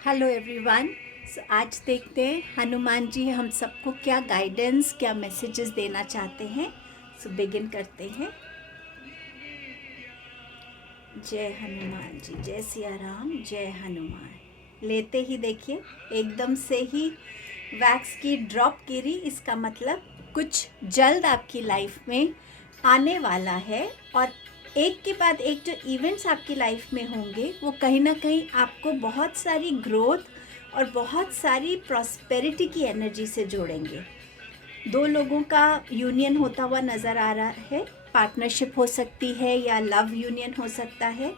Hello everyone. आज देखते हैं हनुमान जी हम सबको क्या गाइडेंस, क्या मैसेजेस देना चाहते हैं। बिगिन करते हैं। जय हनुमान जी, जय सिया राम, जय हनुमान। लेते ही देखिए एकदम से ही वैक्स की ड्रॉप गिरी। इसका मतलब कुछ जल्द आपकी लाइफ में आने वाला है और एक के बाद एक जो इवेंट्स आपकी लाइफ में होंगे वो कहीं ना कहीं आपको बहुत सारी ग्रोथ और बहुत सारी प्रॉस्पेरिटी की एनर्जी से जोड़ेंगे। दो लोगों का यूनियन होता हुआ नज़र आ रहा है। पार्टनरशिप हो सकती है या लव यूनियन हो सकता है।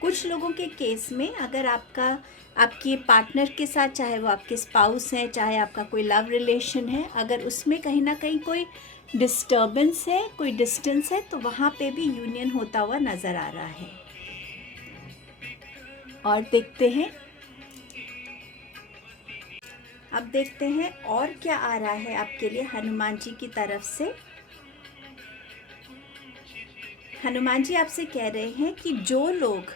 कुछ लोगों के केस में अगर आपके पार्टनर के साथ, चाहे वो आपके स्पाउस हैं, चाहे आपका कोई लव रिलेशन है, अगर उसमें कहीं ना कहीं कोई डिस्टर्बेंस है, कोई डिस्टेंस है, तो वहाँ पे भी यूनियन होता हुआ नज़र आ रहा है। और देखते हैं, अब देखते हैं और क्या आ रहा है आपके लिए हनुमान जी की तरफ से। हनुमान जी आपसे कह रहे हैं कि जो लोग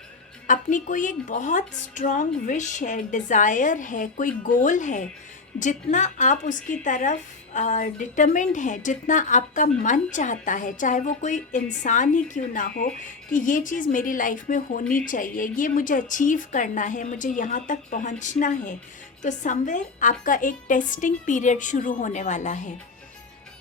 अपनी कोई एक बहुत स्ट्रॉन्ग विश है, डिज़ायर है, कोई गोल है, जितना आप उसकी तरफ डिटरमिन्ड है, जितना आपका मन चाहता है, चाहे वो कोई इंसान ही क्यों ना हो, कि ये चीज़ मेरी लाइफ में होनी चाहिए, ये मुझे अचीव करना है, मुझे यहाँ तक पहुँचना है, तो समवेयर आपका एक टेस्टिंग पीरियड शुरू होने वाला है।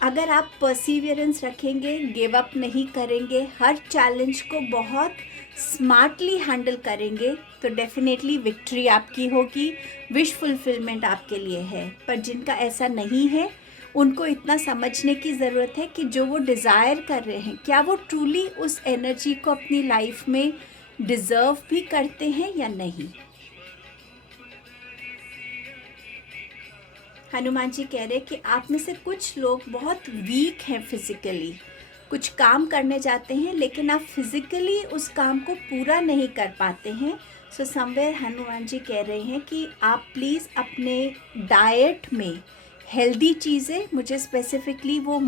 अगर आप परसीवियरेंस रखेंगे, गिव अप नहीं करेंगे, हर चैलेंज को बहुत स्मार्टली हैंडल करेंगे, तो डेफिनेटली विक्ट्री आपकी होगी, विश फुलफिलमेंट आपके लिए है। पर जिनका ऐसा नहीं है, उनको इतना समझने की ज़रूरत है कि जो वो डिज़ायर कर रहे हैं, क्या वो ट्रूली उस एनर्जी को अपनी लाइफ में डिज़र्व भी करते हैं या नहीं। हनुमान जी कह रहे कि आप में से कुछ लोग बहुत वीक हैं फिज़िकली, कुछ काम करने जाते हैं लेकिन आप फिज़िकली उस काम को पूरा नहीं कर पाते हैं। सो समवेयर हनुमान जी कह रहे हैं कि आप प्लीज़ अपने डाइट में हेल्दी चीज़ें, मुझे स्पेसिफिकली वो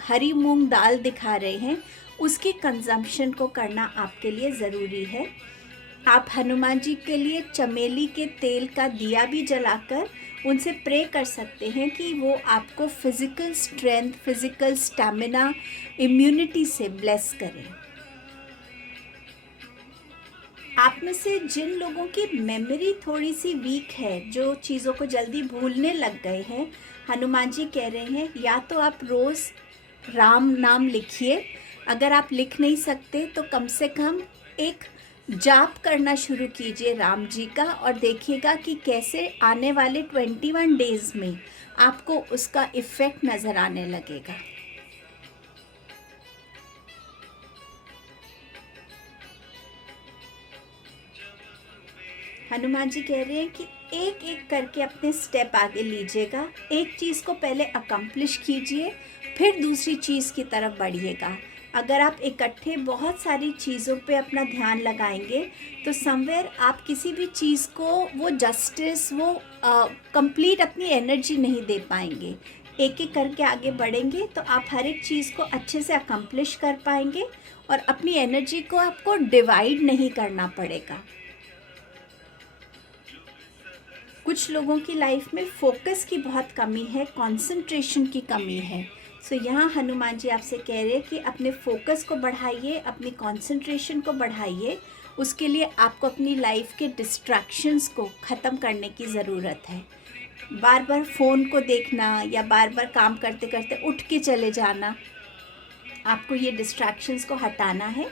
हरी मूंग दाल दिखा रहे हैं, उसकी कंजम्पशन को करना आपके लिए ज़रूरी है। आप हनुमान जी के लिए चमेली के तेल का दिया भी जलाकर उनसे प्रे कर सकते हैं कि वो आपको physical strength, physical stamina, immunity से ब्लेस करें। आप में से जिन लोगों की मेमोरी थोड़ी सी वीक है, जो चीज़ों को जल्दी भूलने लग गए हैं, हनुमान जी कह रहे हैं या तो आप रोज़ राम नाम लिखिए, अगर आप लिख नहीं सकते तो कम से कम एक जाप करना शुरू कीजिए राम जी का, और देखिएगा कि कैसे आने वाले 21 डेज़ में आपको उसका इफ़ेक्ट नज़र आने लगेगा। हनुमान जी कह रहे हैं कि एक एक करके अपने स्टेप आगे लीजिएगा, एक चीज़ को पहले अकम्प्लिश कीजिए, फिर दूसरी चीज़ की तरफ बढ़िएगा। अगर आप इकट्ठे बहुत सारी चीज़ों पे अपना ध्यान लगाएंगे तो समवेयर आप किसी भी चीज़ को वो जस्टिस, वो कंप्लीट अपनी एनर्जी नहीं दे पाएंगे। एक एक करके आगे बढ़ेंगे तो आप हर एक चीज़ को अच्छे से अकम्प्लिश कर पाएंगे और अपनी एनर्जी को आपको डिवाइड नहीं करना पड़ेगा। कुछ लोगों की लाइफ में फोकस की बहुत कमी है, कंसंट्रेशन की कमी है। सो यहाँ हनुमान जी आपसे कह रहे हैं कि अपने फोकस को बढ़ाइए, अपनी कंसंट्रेशन को बढ़ाइए। उसके लिए आपको अपनी लाइफ के डिस्ट्रैक्शंस को ख़त्म करने की ज़रूरत है। बार बार फ़ोन को देखना या बार बार काम करते करते उठ के चले जाना, आपको ये डिस्ट्रैक्शंस को हटाना है।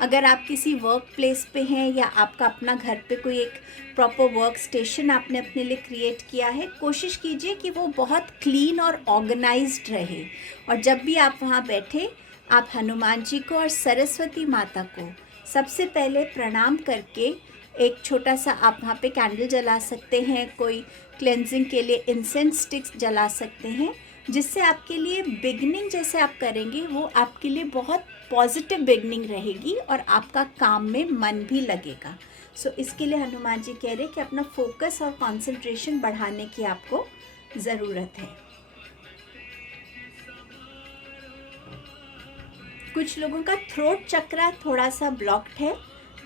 अगर आप किसी वर्क प्लेस पे हैं या आपका अपना घर पे कोई एक प्रॉपर वर्क स्टेशन आपने अपने लिए क्रिएट किया है, कोशिश कीजिए कि वो बहुत क्लीन और ऑर्गेनाइज्ड रहे। और जब भी आप वहाँ बैठे, आप हनुमान जी को और सरस्वती माता को सबसे पहले प्रणाम करके एक छोटा सा आप वहाँ पे कैंडल जला सकते हैं, कोई क्लेंजिंग के लिए इंसेंस स्टिक्स जला सकते हैं, जिससे आपके लिए बिगनिंग जैसे आप करेंगे वो आपके लिए बहुत पॉजिटिव बिगनिंग रहेगी और आपका काम में मन भी लगेगा। सो इसके लिए हनुमान जी कह रहे हैं कि अपना फोकस और कंसंट्रेशन बढ़ाने की आपको ज़रूरत है। कुछ लोगों का थ्रोट चक्र थोड़ा सा ब्लॉक्ड है,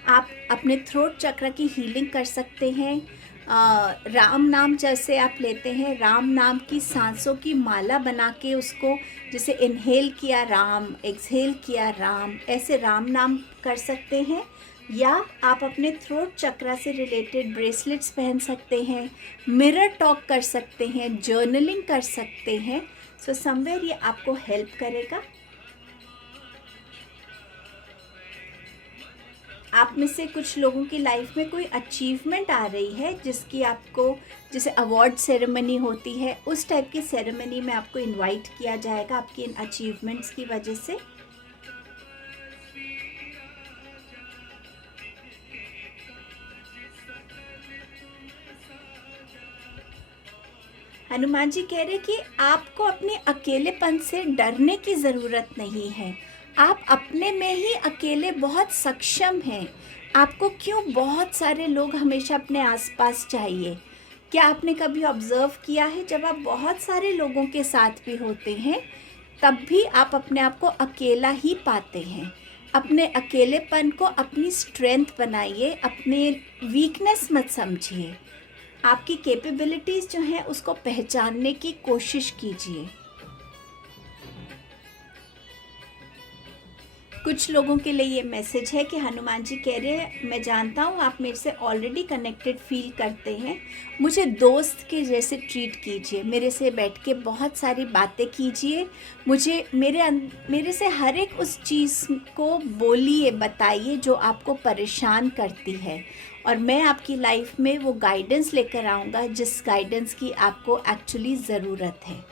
आप अपने थ्रोट चक्र की हीलिंग कर सकते हैं। राम नाम जैसे आप लेते हैं, राम नाम की सांसों की माला बना के उसको जैसे इनहेल किया राम, एक्सहेल किया राम, ऐसे राम नाम कर सकते हैं। या आप अपने थ्रोट चक्रा से रिलेटेड ब्रेसलेट्स पहन सकते हैं, मिरर टॉक कर सकते हैं, जर्नलिंग कर सकते हैं। सो समवेयर ये आपको हेल्प करेगा। आप में से कुछ लोगों की लाइफ में कोई अचीवमेंट आ रही है जिसकी आपको, जैसे अवार्ड सेरेमनी होती है, उस टाइप की सेरेमनी में आपको इनवाइट किया जाएगा आपकी इन अचीवमेंट्स की वजह से। हनुमान जी कह रहे कि आपको अपने अकेलेपन से डरने की ज़रूरत नहीं है। आप अपने में ही अकेले बहुत सक्षम हैं। आपको क्यों बहुत सारे लोग हमेशा अपने आसपास चाहिए? क्या आपने कभी ऑब्ज़र्व किया है, जब आप बहुत सारे लोगों के साथ भी होते हैं तब भी आप अपने आप को अकेला ही पाते हैं। अपने अकेलेपन को अपनी स्ट्रेंथ बनाइए, अपने वीकनेस मत समझिए। आपकी कैपेबिलिटीज़ जो हैं उसको पहचानने की कोशिश कीजिए। कुछ लोगों के लिए ये मैसेज है कि हनुमान जी कह रहे हैं, मैं जानता हूँ आप मेरे से ऑलरेडी कनेक्टेड फील करते हैं, मुझे दोस्त के जैसे ट्रीट कीजिए, मेरे से बैठ के बहुत सारी बातें कीजिए, मुझे मेरे से हर एक उस चीज़ को बोलिए, बताइए जो आपको परेशान करती है, और मैं आपकी लाइफ में वो गाइडेंस लेकर आऊँगा जिस गाइडेंस की आपको एक्चुअली ज़रूरत है।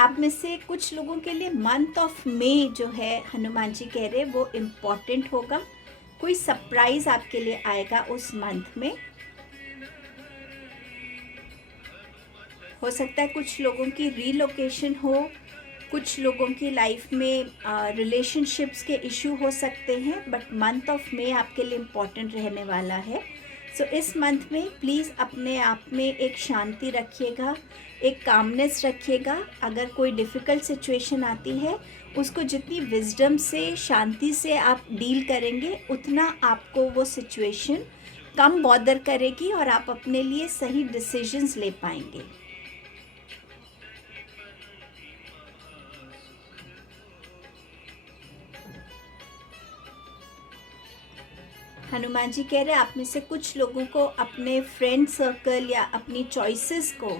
आप में से कुछ लोगों के लिए मंथ ऑफ मई जो है, हनुमान जी कह रहे हैं वो इम्पॉर्टेंट होगा। कोई सरप्राइज आपके लिए आएगा उस मंथ में। हो सकता है कुछ लोगों की रीलोकेशन हो, कुछ लोगों की लाइफ में रिलेशनशिप्स के इशू हो सकते हैं, बट मंथ ऑफ मई आपके लिए इम्पॉर्टेंट रहने वाला है। सो इस मंथ में प्लीज़ अपने आप में एक शांति रखिएगा, एक कामनेस रखिएगा। अगर कोई डिफ़िकल्ट सिचुएशन आती है, उसको जितनी विजडम से, शांति से आप डील करेंगे, उतना आपको वो सिचुएशन कम बॉदर करेगी और आप अपने लिए सही डिसीजंस ले पाएंगे। हनुमान जी कह रहे हैं आप में से कुछ लोगों को अपने फ्रेंड सर्कल या अपनी चॉइसेस को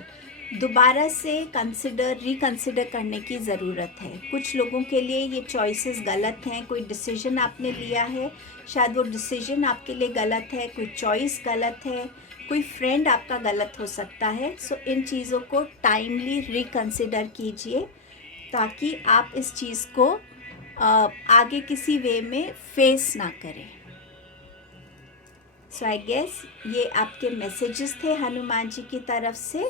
दोबारा से रिकंसिडर करने की ज़रूरत है। कुछ लोगों के लिए ये चॉइसेस गलत हैं, कोई डिसीजन आपने लिया है, शायद वो डिसीजन आपके लिए गलत है, कोई चॉइस गलत है, कोई फ्रेंड आपका गलत हो सकता है। सो इन चीज़ों को टाइमली रिकंसिडर कीजिए ताकि आप इस चीज़ को आगे किसी वे में फेस ना करें। सो आई गेस ये आपके मैसेजेस थे हनुमान जी की तरफ से।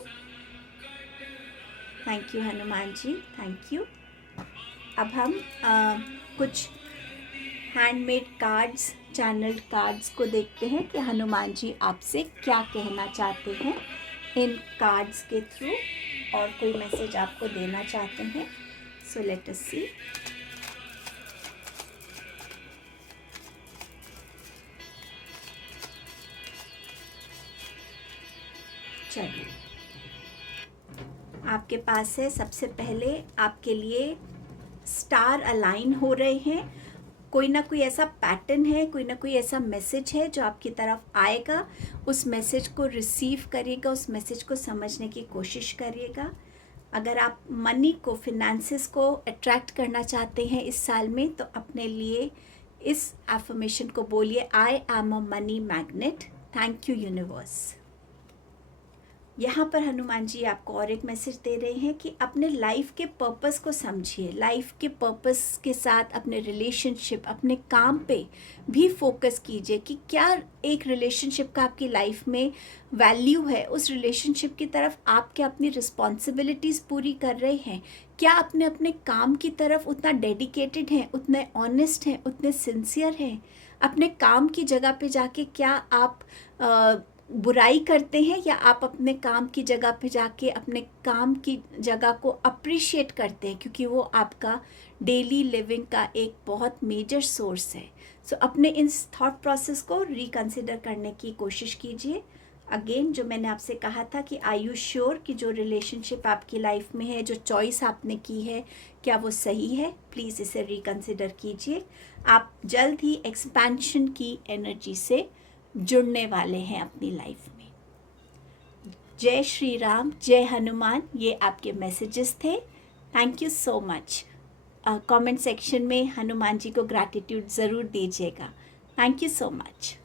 Thank you Hanuman ji, thank you. अब हम कुछ हैंडमेड कार्ड्स, चैनल्ड कार्ड्स को देखते हैं कि हनुमान जी आपसे क्या कहना चाहते हैं इन कार्ड्स के थ्रू, और कोई मैसेज आपको देना चाहते हैं। सो लेट अस सी। चलिए, आपके पास है, सबसे पहले आपके लिए स्टार अलाइन हो रहे हैं। कोई ना कोई ऐसा पैटर्न है, कोई ना कोई ऐसा मैसेज है जो आपकी तरफ आएगा। उस मैसेज को रिसीव करिएगा, उस मैसेज को समझने की कोशिश करिएगा। अगर आप मनी को, फिनेंसेस को अट्रैक्ट करना चाहते हैं इस साल में, तो अपने लिए इस एफर्मेशन को बोलिए, I am a money magnet, thank you universe. यहाँ पर हनुमान जी आपको और एक मैसेज दे रहे हैं कि अपने लाइफ के पर्पस को समझिए। लाइफ के पर्पस के साथ अपने रिलेशनशिप, अपने काम पे भी फोकस कीजिए कि क्या एक रिलेशनशिप का आपकी लाइफ में वैल्यू है, उस रिलेशनशिप की तरफ आप क्या अपनी रिस्पॉन्सिबिलिटीज़ पूरी कर रहे हैं, क्या अपने अपने काम की तरफ उतना डेडिकेटेड हैं, उतने ऑनेस्ट हैं, उतने सिंसियर हैं। अपने काम की जगह पे जाके क्या आप बुराई करते हैं या आप अपने काम की जगह पे जाके अपने काम की जगह को अप्रिशिएट करते हैं, क्योंकि वो आपका डेली लिविंग का एक बहुत मेजर सोर्स है। सो अपने इस थॉट प्रोसेस को रिकंसिडर करने की कोशिश कीजिए। अगेन जो मैंने आपसे कहा था कि आर यू श्योर कि जो रिलेशनशिप आपकी लाइफ में है, जो चॉइस आपने की है, क्या वो सही है? प्लीज़ इसे रिकंसिडर कीजिए। आप जल्द ही एक्सपेंशन की एनर्जी से जुड़ने वाले हैं अपनी लाइफ में। जय श्री राम, जय हनुमान, ये आपके मैसेजेस थे। Thank you so much. Comment section में हनुमान जी को ग्रैटिट्यूड ज़रूर दीजिएगा। Thank you so much.